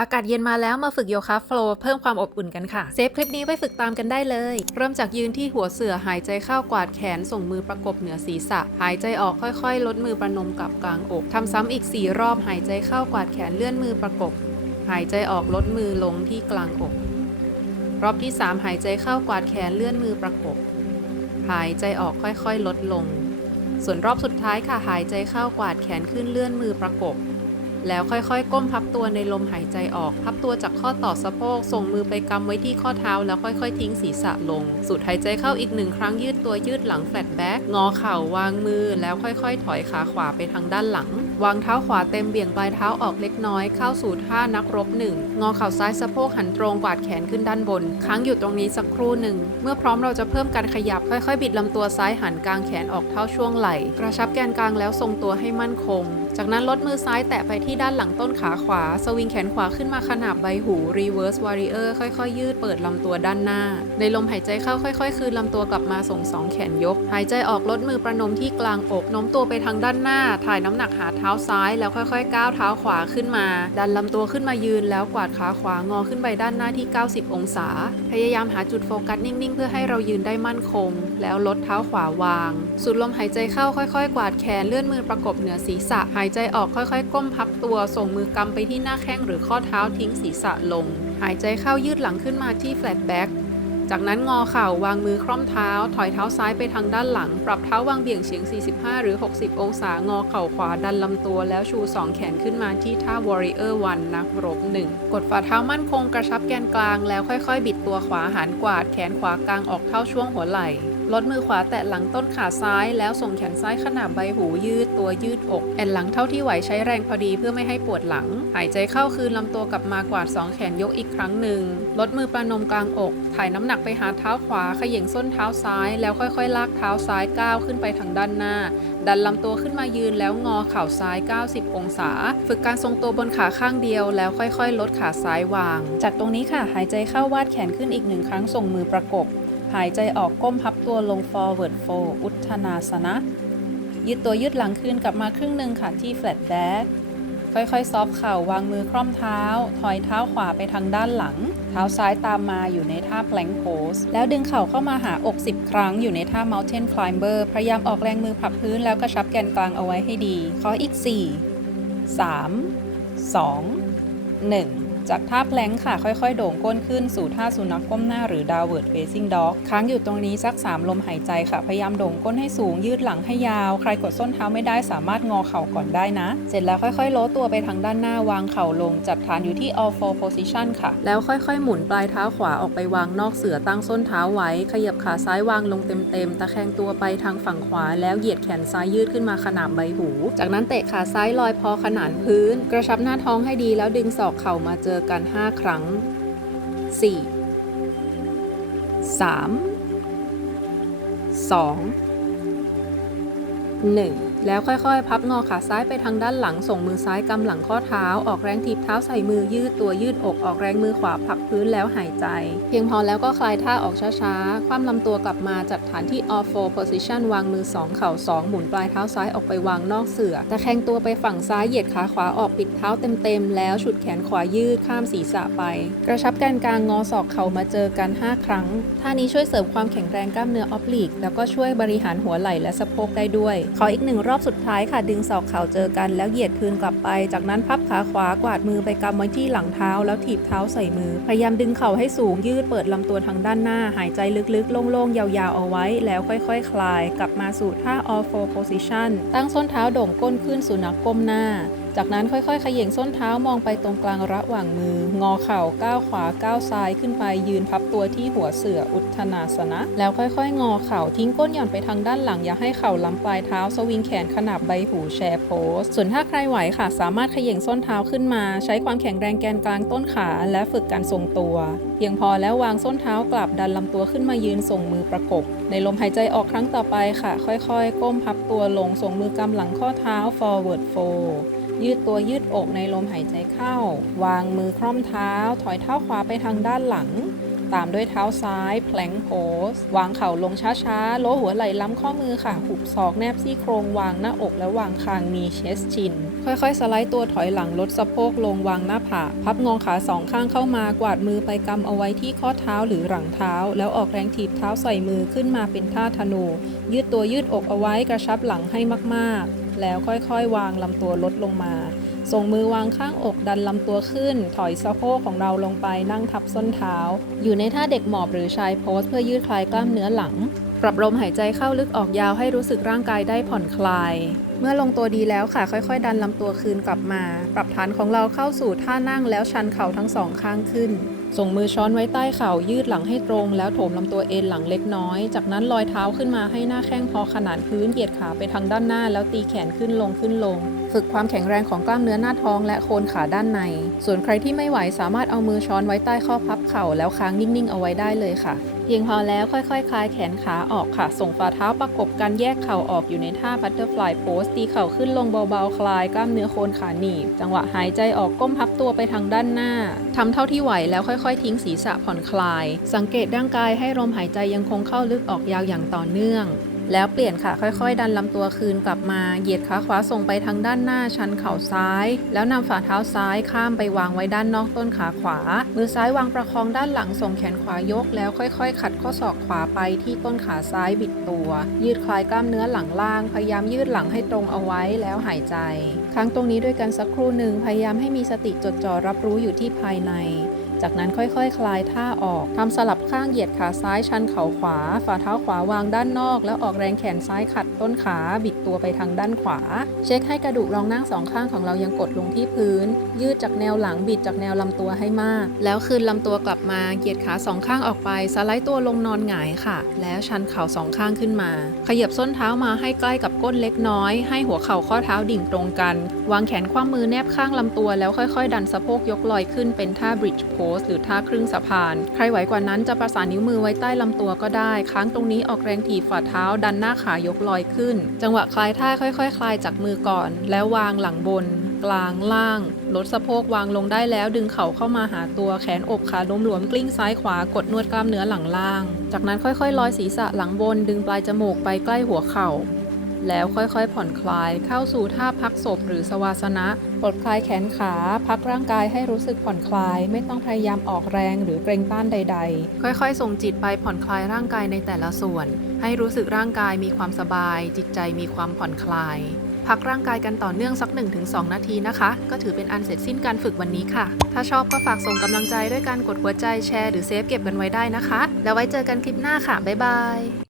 อากาศเย็นมาแล้วมาฝึกโยคะโฟลว์เพิ่มความอบอุ่นกันค่ะ เซฟคลิปนี้ไปฝึกตามกันได้เลย เริ่มจากยืนที่หัวเสือหายใจเข้ากวาดแขนส่งมือประกบเหนือศีรษะ หายใจออกค่อยๆ ลดมือประนมกับกลางอก ทำซ้ำอีก 4 รอบหายใจเข้ากวาดแขนเลื่อนมือประกบ หายใจออกลดมือลงที่กลางอก รอบที่ 3 หายใจเข้ากวาดแขนเลื่อนมือประกบ หายใจออกค่อยๆ ลดลง ส่วนรอบสุดท้ายค่ะหายใจเข้ากวาดแขนขึ้นเลื่อนมือประกบ แล้วค่อยๆ ก้มพับตัวในลมหายใจออก พับตัวจากข้อต่อสะโพก ส่งมือไปกำไว้ที่ข้อเท้า แล้วค่อยๆ ทิ้งศีรษะลง สูดหายใจเข้าอีกหนึ่งครั้งยืดตัวยืดหลังแฟลตแบ็กงอเข่าวางมือ แล้วค่อยๆ ถอยขาขวาไปทางด้านหลัง วางเท้าขวาเต็มเบี่ยงปลายเท้าออกเล็กน้อย เข้าสู่ท่านักรบหนึ่งงอเข่าซ้ายสะโพกหันตรงกวาดแขนขึ้นด้านบน ค้างอยู่ตรงนี้สักครู่หนึ่ง เมื่อพร้อมเราจะเพิ่มการขยับค่อยๆ บิดลำตัวซ้ายหันกลางแขนออกเท่าช่วงไหล่ กระชับแกนกลางแล้วทรงตัวให้มั่นคง จากนั้นลดมือซ้ายแตะไปที่ด้านหลังต้นขาขวา สวิงแขนขวาขึ้นมาขนาบใบหู reverse warrior ค่อยๆ ยืดเปิดลำตัวด้านหน้า ในลมหายใจเข้าค่อย ๆ คืนลำตัวกลับมาส่งสองแขนยก หายใจออกลดมือประนมที่กลางอกโน้มตัวไปทางด้านหน้า ถ่ายน้ำหนักหาเท้าซ้ายแล้วค่อยๆ ก้าวเท้าขวาขึ้นมา ดันลำตัวขึ้นมายืนแล้วกวาดขาขวางอขึ้นไปด้านหน้าที่ 90 องศา พยายามหาจุดโฟกัสนิ่งๆ เพื่อให้เรายืนได้มั่นคง แล้วลดเท้าขวาวางสูดลมหายใจเข้าค่อย ๆ กวาดแขนเลื่อนมือประกบเหนือศีรษะหายายใจออกค่อยๆ ก้มพับตัวส่งมือกำไปที่หน้าแข้งหรือข้อเท้าทิ้งศีรษะลง หายใจเข้ายืดหลังขึ้นมาที่ flat back จากนั้นงอเข่าวางมือคล่อมเท้า ถอยเท้าซ้ายไปทางด้านหลัง ปรับเท้าวางเบี่ยงเฉียง 45 หรือ 60 องศางอเข่าขวาดันลำตัวแล้วชู 2 แขนขึ้นมาที่ท่า warrior 1 นักรบ 1 กดฝ่าเท้ามั่นคงกระชับแกนกลางแล้วค่อยๆ บิดตัวขวาหันกวาดแขนขวากลางออกเท่าช่วงหัวไหล่ ลดมือขวาแตะหลังต้นขาซ้ายแล้วส่งแขนซ้ายขนาบใบหูยืดตัวยืดอก แอนหลังเท่าที่ไหวใช้แรงพอดีเพื่อไม่ให้ปวดหลัง หายใจเข้าคืนลำตัวกลับมากวาดสองแขนยกอีกครั้งหนึ่ง ลดมือประนมกลางอก ถ่ายน้ำหนักไปหาเท้าขวา ขย่งส้นเท้าซ้าย แล้วค่อยๆ ลากเท้าซ้ายก้าวขึ้นไปทางด้านหน้า ดันลำตัวขึ้นมายืนแล้วงอเข่าซ้าย 90 องศา ฝึกการทรงตัวบนขาข้างเดียว แล้วค่อยๆ ลดขาซ้ายวาง จากตรงนี้ค่ะหายใจเข้าวาดแขนขึ้นอีกหนึ่งครั้งส่งมือประกบ หายใจออกก้มพับตัวลง forward fold อุทธนาสนะ ยืดตัวยืดหลังคืนกลับมาครึ่งหนึ่งค่ะที่ flat back ค่อยๆ ซอฟเข่าวางมือคล่อมเท้า ถอยเท้าขวาไปทางด้านหลัง เท้าซ้ายตามมาอยู่ในท่า plank pose แล้วดึงเข่าเข้ามาหาอก 10 ครั้งอยู่ในท่า mountain climber พยายามออกแรงมือผลักพื้นแล้วกระชับแกนกลางเอาไว้ให้ดี ขออีก 4 3 2 1 จากท่าแพลงค่ะค่อยๆ โด่งก้นขึ้นสู่ท่าสุนัขก้มหน้าหรือ downward facing dog ค้างอยู่ตรงนี้สัก 3 ลมหายใจค่ะ พยายามโด่งก้นให้สูงยืดหลังให้ยาว ใครกดส้นเท้าไม่ได้สามารถงอเข่าก่อนได้นะ เสร็จแล้วค่อยๆโล้ตัวไปทางด้านหน้าวางเข่าลง จัดฐานอยู่ที่ all four position ค่ะ แล้วค่อยๆ หมุนปลายเท้าขวาออกไปวางนอกเสือตั้งส้นเท้าไว้ ขยับขาซ้ายวางลงเต็มๆ ตะแคงตัวไปทางฝั่งขวา แล้วเหยียดแขนซ้ายยืดขึ้นมาขนาบใบหู จากนั้นเตะขาซ้ายลอยพอขนานพื้น กระชับหน้าท้องให้ดีแล้วดึงศอกเข่ามาเจออกัน 5 ครั้ง 4 3 2 1 แล้วค่อยๆ พับงอขาซ้ายไปทางด้านหลัง ส่งมือซ้ายกำหลังข้อเท้า ออกแรงถีบเท้าใส่มือยืดตัวยืดอก ออกแรงมือขวาผลักพื้นแล้วหายใจ เพียงพอแล้วก็คลายท่าออกช้าๆ คว่ำลำตัวกลับมาจัดฐานที่ all four position วางมือ 2 เข่า 2 หมุนปลายเท้าซ้ายออกไปวางนอกเสือตะแคงตัวไปฝั่งซ้ายเหยียดขาขวาออกปิดเท้าเต็มๆ แล้วฉุดแขนขวายืดข้ามศีรษะไป กระชับแกนกลางงอศอกเข่ามาเจอกัน 5 ครั้งท่านี้ช่วยเสริมความแข็งแรงกล้ามเนื้อออฟลีกแล้วก็ช่วยบริหารหัวไหล่และสะโพกได้ด้วยขออีกหนึ่งรอบอบสุดท้ายค่ะดึงศอกเข่าเจอกันแล้วเหยียดคืนกลับไป จากนั้นพับขาขวากวาดมือไปกำไว้ที่หลังเท้า แล้วถีบเท้าใส่มือ พยายามดึงเข่าให้สูงยืดเปิดลำตัวทางด้านหน้า หายใจลึกๆ โล่งๆ ยาวๆ เอาไว้ แล้วค่อยๆคคลาย กลับมาสู่ท่า all four position ตั้งส้นเท้าโด่งก้นขึ้นสู่นักก้มหน้า จากนั้นค่อยๆขย่งส้นเท้ามองไปตรงกลางระหว่างมือ งอเข่าก้าวขวาก้าวซ้ายขึ้นไปยืนพับตัวที่หัวเสืออุทนาสนะ แล้วค่อยๆ งอเข่าทิ้งก้นหย่อนไปทางด้านหลังอย่าให้เข่าล้ำปลายเท้าสวิงแขนขนาบใบหูแชร์โพส ส่วนถ้าใครไหวค่ะ สามารถขย่งส้นเท้าขึ้นมา ใช้ความแข็งแรงแกนกลางต้นขาและฝึกการทรงตัว เพียงพอแล้ววางส้นเท้ากลับดันลำตัวขึ้นมายืนส่งมือประกบ ในลมหายใจออกครั้งต่อไปค่ะ ค่อยๆ ก้มพับตัวลงส่งมือกำหลังข้อเท้า forward fold ยืดตัวยืดอกในลมหายใจเข้า วางมือคล่อมเท้า ถอยเท้าขวาไปทางด้านหลัง ตามด้วยเท้าซ้ายแพลงโพสวางเข่าลงช้าๆโลหัวไหล่ล้ำข้อมือค่ะ หุบศอกแนบซี่โครงวางหน้าอกและวางคางมีเชสชิน ค่อยๆ สไลด์ตัวถอยหลังลดสะโพกลงวางหน้าผากพับงอขาสองข้างเข้ามากวาดมือไปกำเอาไว้ที่ข้อเท้าหรือหลังเท้า แล้วออกแรงถีบเท้าใส่มือขึ้นมาเป็นท่าธนู ยืดตัวยืดอกเอาไว้กระชับหลังให้มากๆ แล้วค่อยๆ วางลำตัวลดลงมา ส่งมือวางข้างอกดันลำตัวขึ้น ถอยสะโพกของเราลงไปนั่งทับส้นเท้า อยู่ในท่าเด็กหมอบหรือชายโพสเพื่อยืดคลายกล้ามเนื้อหลัง ปรับลมหายใจเข้าลึกออกยาวให้รู้สึกร่างกายได้ผ่อนคลาย เมื่อลงตัวดีแล้วค่ะ ค่อยๆ ดันลำตัวคืนกลับมา ปรับฐานของเราเข้าสู่ท่านั่งแล้วชันเข่าทั้งสองข้างขึ้น ส่งมือช้อนไว้ใต้เข่ายืดหลังให้ตรง แล้วโถมลำตัวเอ็นหลังเล็กน้อย จากนั้นลอยเท้าขึ้นมาให้หน้าแข้งพอขนานพื้นเหยียดขาไปทางด้านหน้า แล้วตีแขนขึ้นลงขึ้นลง ฝึกความแข็งแรงของกล้ามเนื้อหน้าท้องและโคนขาด้านใน ส่วนใครที่ไม่ไหวสามารถเอามือช้อนไว้ใต้ข้อพับเข่าแล้วค้างนิ่งๆ เอาไว้ได้เลยค่ะเพียงพอแล้วค่อยๆ คลายแขนขาออกค่ะ ส่งฝ่าเท้าประกบกันแยกเข่าออกอยู่ในท่าบัตเตอร์ฟลายโพสตีเข่าขึ้นลงเบาๆ คลายกล้ามเนื้อโคนขาหนีบ จังหวะหายใจออกก้มพับตัวไปทางด้านหน้าทำเท่าที่ไหวแล้วค่อยๆ ทิ้งศีรษะผ่อนคลาย สังเกตร่างกายให้ลมหายใจยังคงเข้าลึกออกยาวอย่างต่อเนื่อง แล้วเปลี่ยนค่ะค่อยๆ ดันลำตัวคืนกลับมาเหยียดขาขวาส่งไปทางด้านหน้าชันเข่าซ้าย แล้วนำฝ่าเท้าซ้ายข้ามไปวางไว้ด้านนอกต้นขาขวา มือซ้ายวางประคองด้านหลังส่งแขนขวายก แล้วค่อยๆ ขัดข้อศอกขวาไปที่ต้นขาซ้ายบิดตัว ยืดคลายกล้ามเนื้อหลังล่าง พยายามยืดหลังให้ตรงเอาไว้แล้วหายใจค้างตรงนี้ด้วยกันสักครู่หนึ่งพยายามให้มีสติจดจ่อรับรู้อยู่ที่ภายใน จากนั้นค่อยๆคคลายท่าออกทำสลับข้างเหยียดขาซ้ายชันเข่าขวา ฝ่าเท้าขวาวางด้านนอก แล้วออกแรงแขนซ้ายขัดต้นขาบิดตัวไปทางด้านขวา เช็คให้กระดูกรองนั่งสองข้างของเรายังกดลงที่พื้น ยืดจากแนวหลังบิดจากแนวลำตัวให้มาก แล้วคืนลำตัวกลับมาเหยียดขาสองข้างออกไปสไลด์ตัวลงนอนหงายค่ะ แล้วชันเข่าสองข้างขึ้นมา ขยับส้นเท้ามาให้ใกล้กับก้นเล็กน้อย ให้หัวเข่าข้อเท้าดิ่งตรงกัน วางแขนคว่ำมือแนบข้างลำตัวแล้วค่อย ๆ ดันสะโพกยกลอยขึ้นเป็นท่า bridge pose หรือท่าครึ่งสะพาน ใครไหวกว่านั้นจะประสานนิ้วมือไว้ใต้ลำตัวก็ได้ ค้างตรงนี้ออกแรงถีบฝ่าเท้า ดันหน้าขายกลอยขึ้น จังหวะคลายท่าค่อยๆ คลายจากมือก่อน แล้ววางหลังบน กลางล่าง ลดสะโพกวางลงได้แล้วดึงเข่าเข้ามาหาตัวแขนอกขาล้มหลวมกลิ้งซ้ายขวากดนวดกล้ามเนื้อหลังล่าง จากนั้นค่อยๆลอยศีรษะหลังบนดึงปลายจมูกไปใกล้หัวเข่า แล้วค่อยๆผ่อนคลายเข้าสู่ท่าพักศพหรือสวาสนะปลดคลายแขนขา พักร่างกายให้รู้สึกผ่อนคลาย ไม่ต้องพยายามออกแรงหรือเกรงต้านใด ๆ ค่อยๆ ส่งจิตไปผ่อนคลายร่างกายในแต่ละส่วน ให้รู้สึกร่างกายมีความสบาย จิตใจมีความผ่อนคลาย พักร่างกายกันต่อเนื่องสัก 1-2 นาทีนะคะ ก็ถือเป็นอันเสร็จสิ้นการฝึกวันนี้ค่ะ ถ้าชอบก็ฝากส่งกำลังใจด้วยการกดหัวใจแชร์หรือเซฟเก็บกันไว้ได้นะคะ แล้วไว้เจอกันคลิปหน้าค่ะบ๊ายบาย